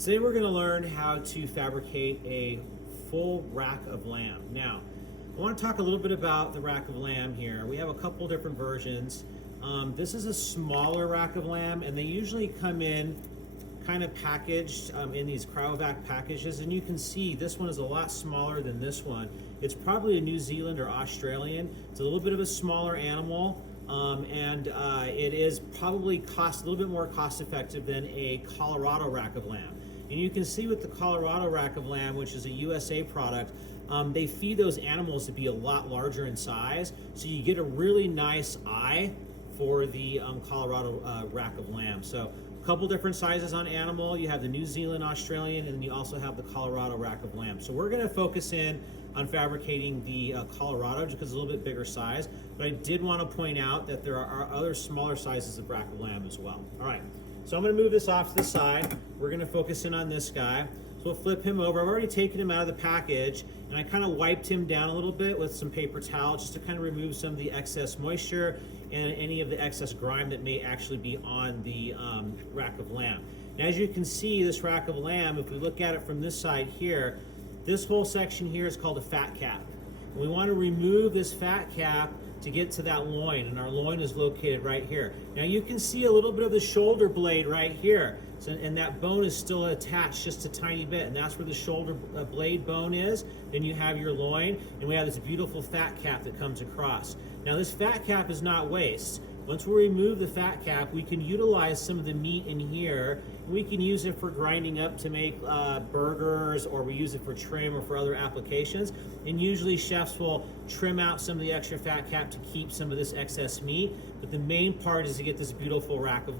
Today we're going to learn how to fabricate a full rack of lamb. Now, I want to talk a little bit about the rack of lamb here. We have a couple different versions. This is a smaller rack of lamb, and they usually come in kind of packaged in these cryovac packages, and you can see this one is a lot smaller than this one. It's probably a New Zealand or Australian. It's a little bit of a smaller animal. It is probably a little bit more cost effective than a Colorado rack of lamb. And you can see with the Colorado rack of lamb, which is a USA product, they feed those animals to be a lot larger in size. So you get a really nice eye for the Colorado rack of lamb. So a couple different sizes on animal. You have the New Zealand, Australian, and then you also have the Colorado rack of lamb. So we're gonna focus in on fabricating the Colorado just because it's a little bit bigger size. But I did want to point out that there are other smaller sizes of rack of lamb as well. All right, so I'm going to move this off to the side. We're going to focus in on this guy. So we'll flip him over. I've already taken him out of the package, and I kind of wiped him down a little bit with some paper towel just to kind of remove some of the excess moisture and any of the excess grime that may actually be on the rack of lamb. And as you can see, this rack of lamb, if we look at it from this side here, this whole section here is called a fat cap. And we want to remove this fat cap to get to that loin, and our loin is located right here. Now you can see a little bit of the shoulder blade right here, and that bone is still attached just a tiny bit, and that's where the shoulder blade bone is. Then you have your loin, and we have this beautiful fat cap that comes across. Now this fat cap is not waste. Once we remove the fat cap, we can utilize some of the meat in here, and we can use it for grinding up to make burgers, or we use it for trim or for other applications. And usually chefs will trim out some of the extra fat cap to keep some of this excess meat, but the main part is to get this beautiful rack of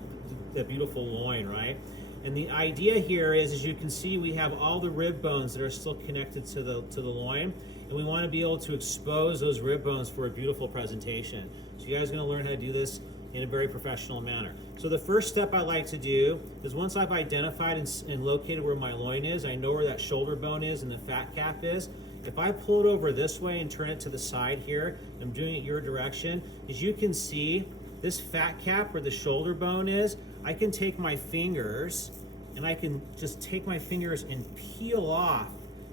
the beautiful loin, right? And the idea here is, as you can see, we have all the rib bones that are still connected to the loin, and we want to be able to expose those rib bones for a beautiful presentation. So you guys are going to learn how to do this in a very professional manner. So the first step I like to do is, once I've identified and located where my loin is, I know where that shoulder bone is and the fat cap is. If I pull it over this way and turn it to the side here, I'm doing it your direction, as you can see, this fat cap where the shoulder bone is, I can take my fingers and I can just take my fingers and peel off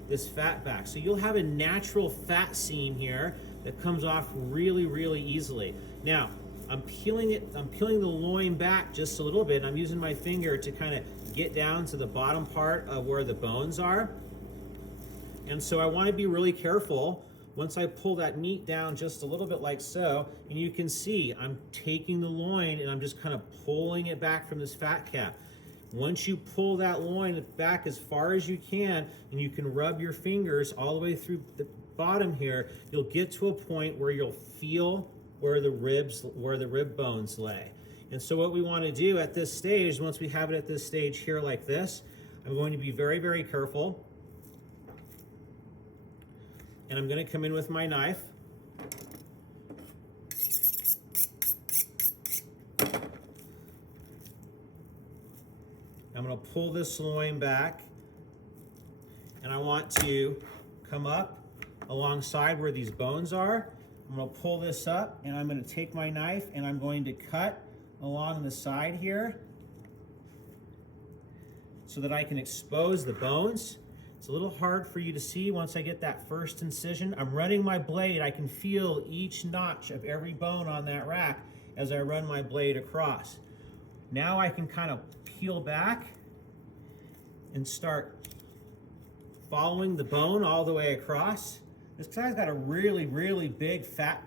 this fat back. So you'll have a natural fat seam here that comes off really, really easily. Now, I'm peeling the loin back just a little bit, and I'm using my finger to kind of get down to the bottom part of where the bones are. And so I want to be really careful once I pull that meat down just a little bit like so, and you can see I'm taking the loin and I'm just kind of pulling it back from this fat cap. Once you pull that loin back as far as you can, and you can rub your fingers all the way through the bottom here, you'll get to a point where you'll feel where the rib bones lay. And so what we want to do at this stage, once we have it at this stage here like this, I'm going to be very, very careful. And I'm going to come in with my knife. I'm going to pull this loin back, and I want to come up alongside where these bones are. I'm going to pull this up, and I'm going to take my knife and I'm going to cut along the side here so that I can expose the bones. It's a little hard for you to see once I get that first incision. I'm running my blade. I can feel each notch of every bone on that rack as I run my blade across. Now I can kind of peel back and start following the bone all the way across. This guy's got a really, really big fat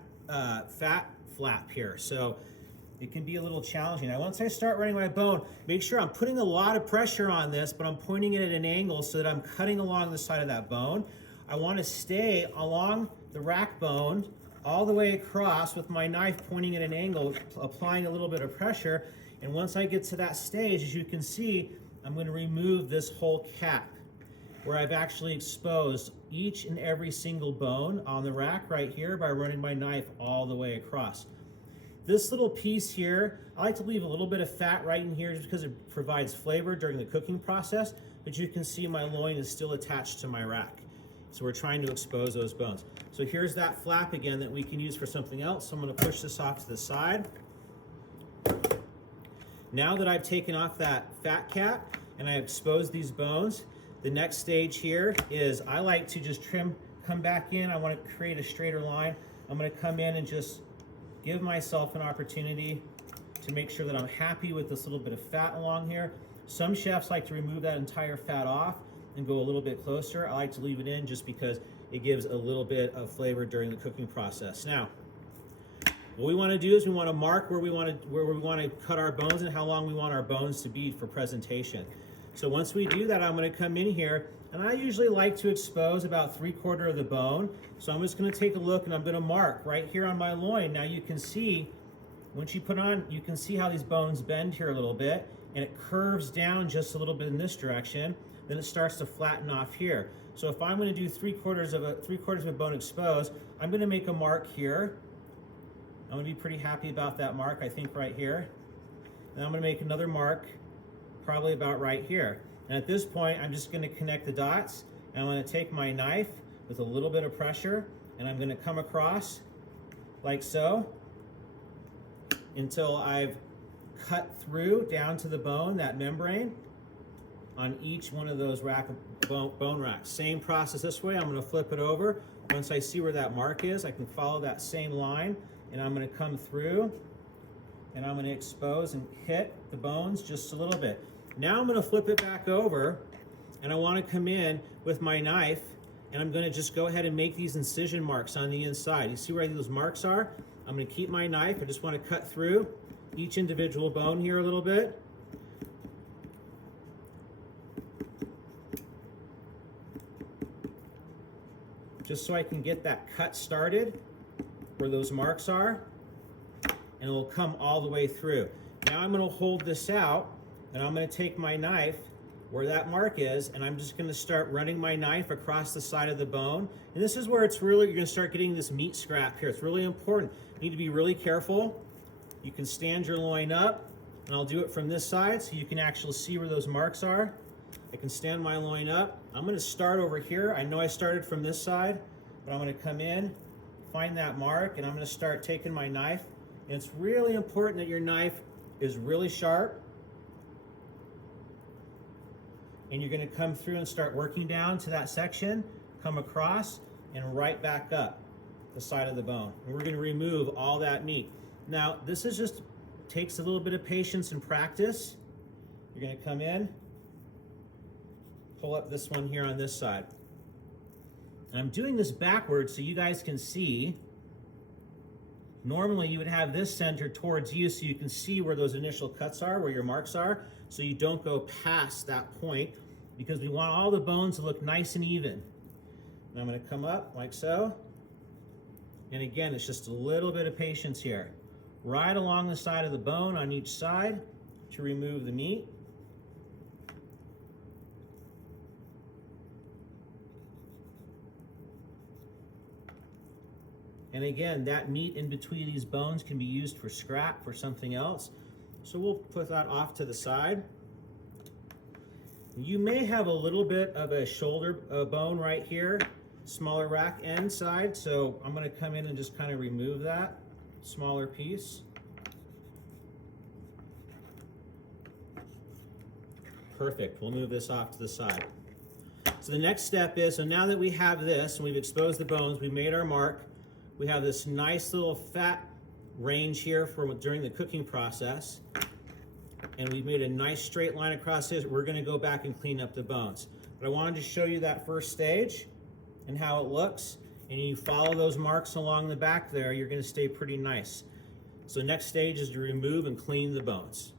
flap here, so it can be a little challenging. Now, once I start running my bone, make sure I'm putting a lot of pressure on this, but I'm pointing it at an angle so that I'm cutting along the side of that bone. I want to stay along the rack bone all the way across with my knife pointing at an angle, applying a little bit of pressure. And once I get to that stage, as you can see, I'm going to remove this whole cap where I've actually exposed each and every single bone on the rack right here by running my knife all the way across. This little piece here, I like to leave a little bit of fat right in here just because it provides flavor during the cooking process, but you can see my loin is still attached to my rack. So we're trying to expose those bones. So here's that flap again that we can use for something else. So I'm going to push this off to the side. Now that I've taken off that fat cap, and I expose these bones. The next stage here is I like to just trim, come back in. I want to create a straighter line. I'm going to come in and just give myself an opportunity to make sure that I'm happy with this little bit of fat along here. Some chefs like to remove that entire fat off and go a little bit closer. I like to leave it in just because it gives a little bit of flavor during the cooking process. Now, what we want to do is we want to mark where we want to cut our bones and how long we want our bones to be for presentation. So once we do that, I'm going to come in here, and I usually like to expose about 3/4 of the bone. So I'm just going to take a look, and I'm going to mark right here on my loin. Now you can see, once you put on, you can see how these bones bend here a little bit, and it curves down just a little bit in this direction. Then it starts to flatten off here. So if I'm going to do 3/4 of a bone exposed, I'm going to make a mark here. I'm going to be pretty happy about that mark, I think right here. And I'm going to make another mark probably about right here. And at this point, I'm just going to connect the dots, and I'm going to take my knife with a little bit of pressure, and I'm going to come across like so until I've cut through down to the bone, that membrane, on each one of those bone racks. Same process this way. I'm going to flip it over. Once I see where that mark is, I can follow that same line, and I'm going to come through, and I'm going to expose and hit the bones just a little bit. Now I'm going to flip it back over, and I want to come in with my knife, and I'm going to just go ahead and make these incision marks on the inside. You see where those marks are? I'm going to keep my knife. I just want to cut through each individual bone here a little bit. Just so I can get that cut started where those marks are, and it will come all the way through. Now I'm going to hold this out, and I'm going to take my knife where that mark is, and I'm just going to start running my knife across the side of the bone. And this is where it's really, you're going to start getting this meat scrap here. It's really important. You need to be really careful. You can stand your loin up, and I'll do it from this side so you can actually see where those marks are. I can stand my loin up. I'm going to start over here. I know I started from this side, but I'm going to come in, find that mark, and I'm going to start taking my knife. And it's really important that your knife is really sharp. And you're going to come through and start working down to that section, come across, and right back up the side of the bone. And we're going to remove all that meat. Now, this is just takes a little bit of patience and practice. You're going to come in, pull up this one here on this side. And I'm doing this backwards so you guys can see. Normally you would have this centered towards you so you can see where those initial cuts are, where your marks are, so you don't go past that point, because we want all the bones to look nice and even. And I'm going to come up like so. And again, it's just a little bit of patience here. Right along the side of the bone on each side to remove the meat. And again, that meat in between these bones can be used for scrap, for something else. So we'll put that off to the side. You may have a little bit of a shoulder bone right here, smaller rack end side. So I'm going to come in and just kind of remove that smaller piece. Perfect. We'll move this off to the side. So the next step is, so now that we have this and we've exposed the bones, we made our mark. We have this nice little fat range here for during the cooking process. And we've made a nice straight line across this. We're going to go back and clean up the bones. But I wanted to show you that first stage and how it looks. And you follow those marks along the back there, you're going to stay pretty nice. So next stage is to remove and clean the bones.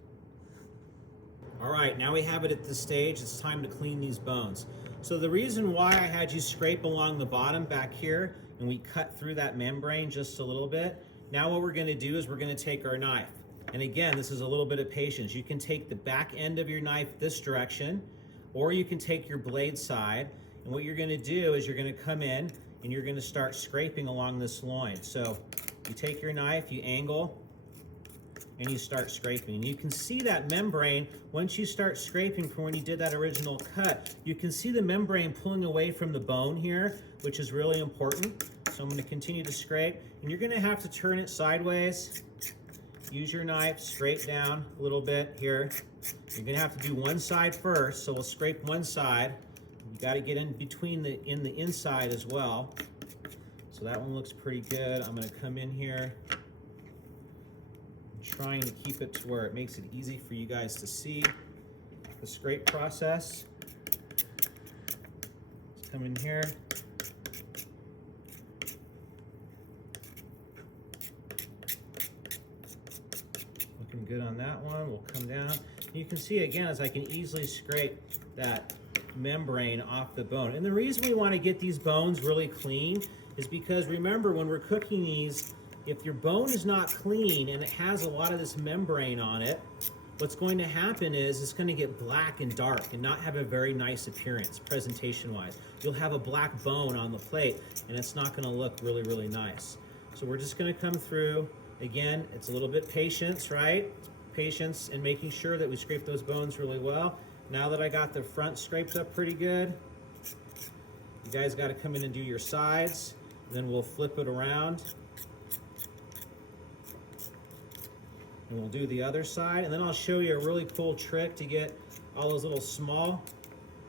All right, now we have it at this stage. It's time to clean these bones. So the reason why I had you scrape along the bottom back here and we cut through that membrane just a little bit, now what we're going to do is we're going to take our knife. And again, this is a little bit of patience. You can take the back end of your knife this direction, or you can take your blade side. And what you're going to do is you're going to come in and you're going to start scraping along this loin. So you take your knife, you angle, and you start scraping. And you can see that membrane, once you start scraping from when you did that original cut, you can see the membrane pulling away from the bone here, which is really important. So I'm going to continue to scrape, and you're going to have to turn it sideways use your knife, scrape down a little bit here. You're gonna have to do one side first, so we'll scrape one side. You gotta get in between the inside as well. So that one looks pretty good. I'm gonna come in here, trying to keep it to where it makes it easy for you guys to see the scrape process. Let's come in here. Looking good on that one. We'll come down. You can see again as I can easily scrape that membrane off the bone. And the reason we want to get these bones really clean is because remember, when we're cooking these, if your bone is not clean and it has a lot of this membrane on it, what's going to happen is it's going to get black and dark and not have a very nice appearance presentation-wise. You'll have a black bone on the plate and it's not going to look really, really nice. So we're just going to come through. Again, it's a little bit patience, right? Patience in making sure that we scrape those bones really well. Now that I got the front scraped up pretty good, you guys got to come in and do your sides. Then we'll flip it around. And we'll do the other side. And then I'll show you a really cool trick to get all those little small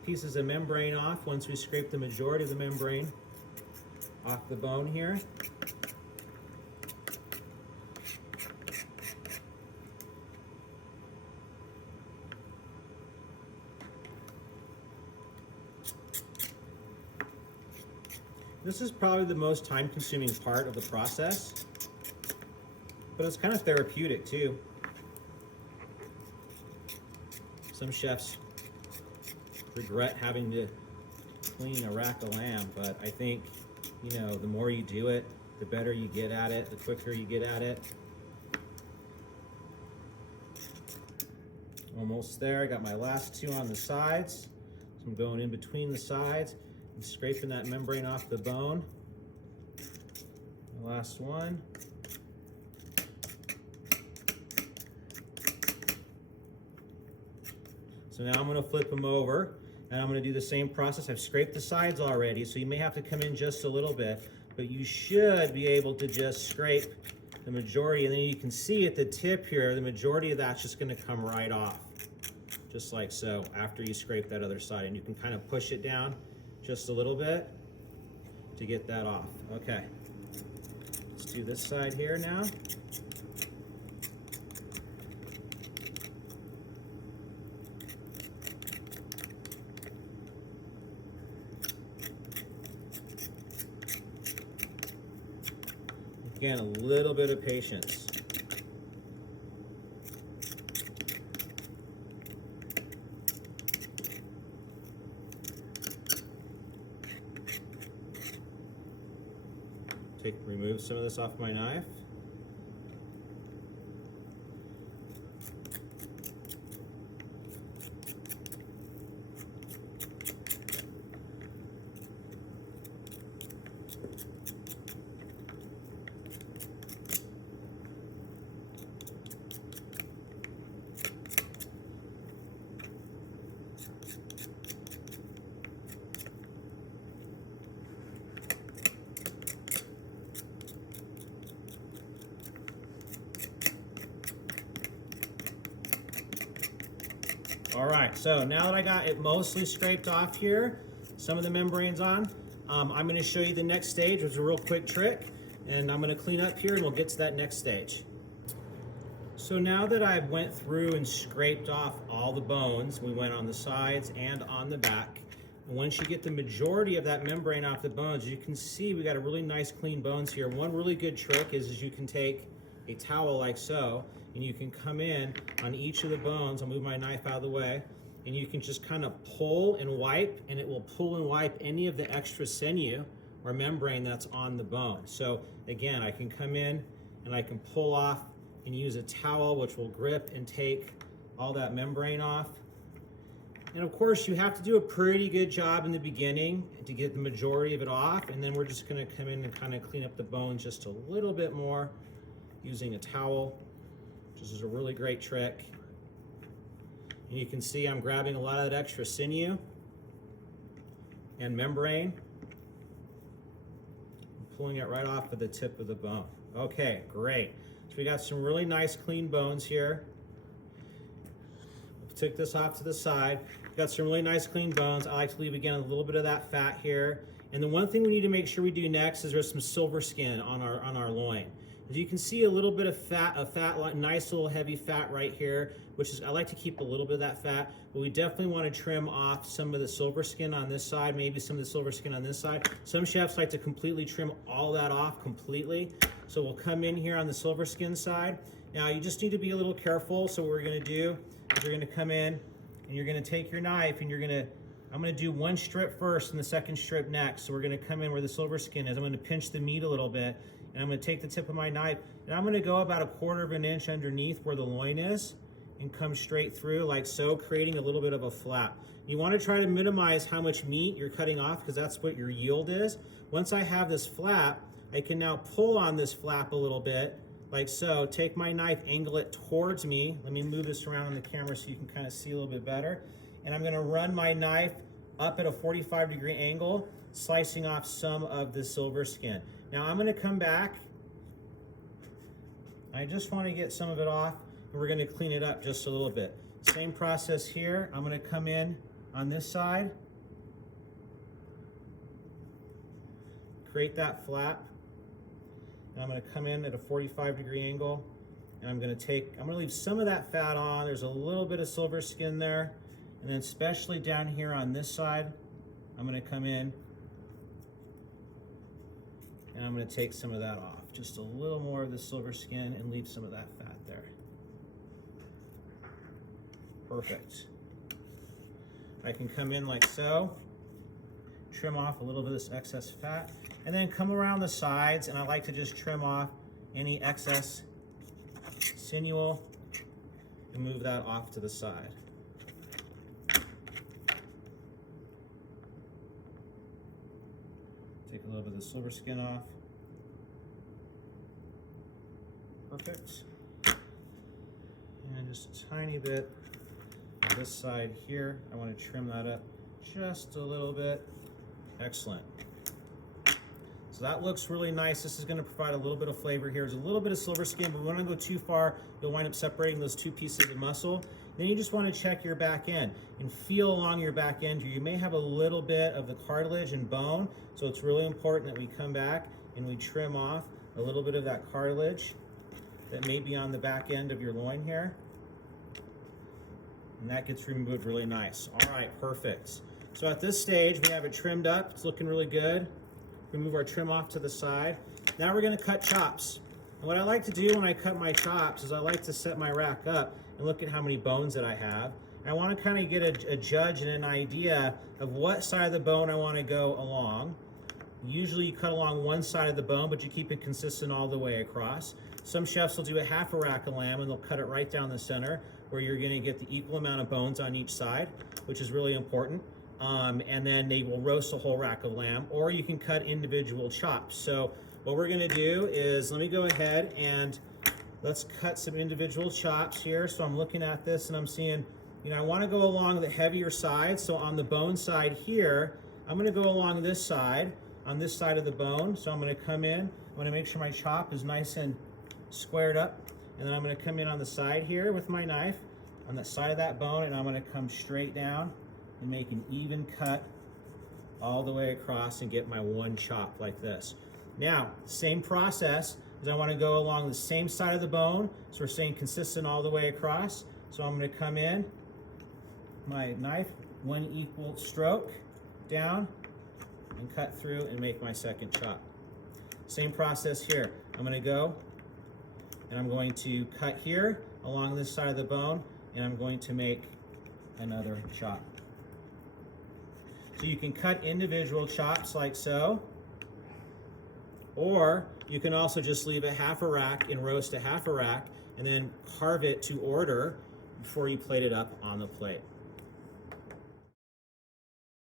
pieces of membrane off once we scrape the majority of the membrane off the bone here. This is probably the most time-consuming part of the process, but it's kind of therapeutic too. Some chefs regret having to clean a rack of lamb, but I think, you know, the more you do it, the better you get at it, the quicker you get at it. Almost there. I got my last two on the sides. So I'm going in between the sides and scraping that membrane off the bone. The last one. So now I'm going to flip them over and I'm going to do the same process. I've scraped the sides already, so you may have to come in just a little bit, but you should be able to just scrape the majority, and then you can see at the tip here, the majority of that's just going to come right off, just like so, after you scrape that other side. And you can kind of push it down just a little bit to get that off. Okay, let's do this side here now. Again, a little bit of patience. Remove some of this off my knife. All right, so now that I got it mostly scraped off here, some of the membranes on, I'm going to show you the next stage, which is a real quick trick, and I'm going to clean up here and we'll get to that next stage. So now that I went through and scraped off all the bones, we went on the sides and on the back, and once you get the majority of that membrane off the bones, you can see we got a really nice clean bones here. One really good trick is you can take a towel like so, and you can come in on each of the bones. I'll move my knife out of the way, and you can just kind of pull and wipe, and it will pull and wipe any of the extra sinew or membrane that's on the bone. So again, I can come in and I can pull off and use a towel, which will grip and take all that membrane off. And of course, you have to do a pretty good job in the beginning to get the majority of it off, and then we're just gonna come in and kind of clean up the bones just a little bit more using a towel. This is a really great trick. And you can see I'm grabbing a lot of that extra sinew and membrane. I'm pulling it right off of the tip of the bone. Okay, great. So we got some really nice clean bones here. We'll take this off to the side. We've got some really nice clean bones. I like to leave again a little bit of that fat here. And the one thing we need to make sure we do next is there's some silver skin on our loin. As you can see, a little bit of fat, nice little heavy fat right here, which is, I like to keep a little bit of that fat, but we definitely want to trim off some of the silver skin on this side, maybe some of the silver skin on this side. Some chefs like to completely trim all that off completely. So we'll come in here on the silver skin side. Now you just need to be a little careful. So what we're going to do is you're going to come in and you're going to take your knife and I'm going to do one strip first and the second strip next. So we're going to come in where the silver skin is. I'm going to pinch the meat a little bit, and I'm going to take the tip of my knife and I'm going to go about 1/4 of an inch underneath where the loin is and come straight through like so, creating a little bit of a flap. You want to try to minimize how much meat you're cutting off because that's what your yield is. Once I have this flap, I can now pull on this flap a little bit like so, take my knife, angle it towards me. Let me move this around on the camera so you can kind of see a little bit better. And I'm going to run my knife up at a 45-degree angle, slicing off some of the silver skin. Now I'm going to come back. I just want to get some of it off, and we're going to clean it up just a little bit. Same process here. I'm going to come in on this side, create that flap, and I'm going to come in at a 45-degree angle, and I'm going to leave some of that fat on. There's a little bit of silver skin there. And then especially down here on this side, I'm going to come in and I'm going to take some of that off. Just a little more of the silver skin and leave some of that fat there. Perfect. I can come in like so, trim off a little bit of this excess fat, and then come around the sides, and I like to just trim off any excess sinew and move that off to the side. Take a little bit of the silver skin off. Perfect. And just a tiny bit on this side here. I want to trim that up just a little bit. Excellent. So that looks really nice. This is going to provide a little bit of flavor here. There's a little bit of silver skin, but we don't want to go too far. You'll wind up separating those two pieces of muscle. Then you just want to check your back end and feel along your back end here. You may have a little bit of the cartilage and bone, so it's really important that we come back and we trim off a little bit of that cartilage that may be on the back end of your loin here. And that gets removed really nice. All right, perfect. So at this stage, we have it trimmed up. It's looking really good. We move our trim off to the side. Now we're going to cut chops. And what I like to do when I cut my chops is I like to set my rack up and look at how many bones that I have. I want to kind of get a judge and an idea of what side of the bone I want to go along. Usually you cut along one side of the bone, but you keep it consistent all the way across. Some chefs will do a half a rack of lamb and they'll cut it right down the center where you're going to get the equal amount of bones on each side, which is really important. And then they will roast a whole rack of lamb, or you can cut individual chops. So what we're going to do is, let me go ahead and let's cut some individual chops here. So I'm looking at this and I'm seeing, I want to go along the heavier side. So on the bone side here, I'm going to go along this side, on this side of the bone. So I'm going to come in, I'm going to make sure my chop is nice and squared up. And then I'm going to come in on the side here with my knife on the side of that bone, and I'm going to come straight down and make an even cut all the way across and get my one chop like this. Now, same process is I want to go along the same side of the bone, so we're staying consistent all the way across. So I'm going to come in, my knife, one equal stroke down, and cut through and make my second chop. Same process here. I'm going to go and I'm going to cut here along this side of the bone, and I'm going to make another chop. So you can cut individual chops like so, or you can also just leave a half a rack and roast a half a rack and then carve it to order before you plate it up on the plate.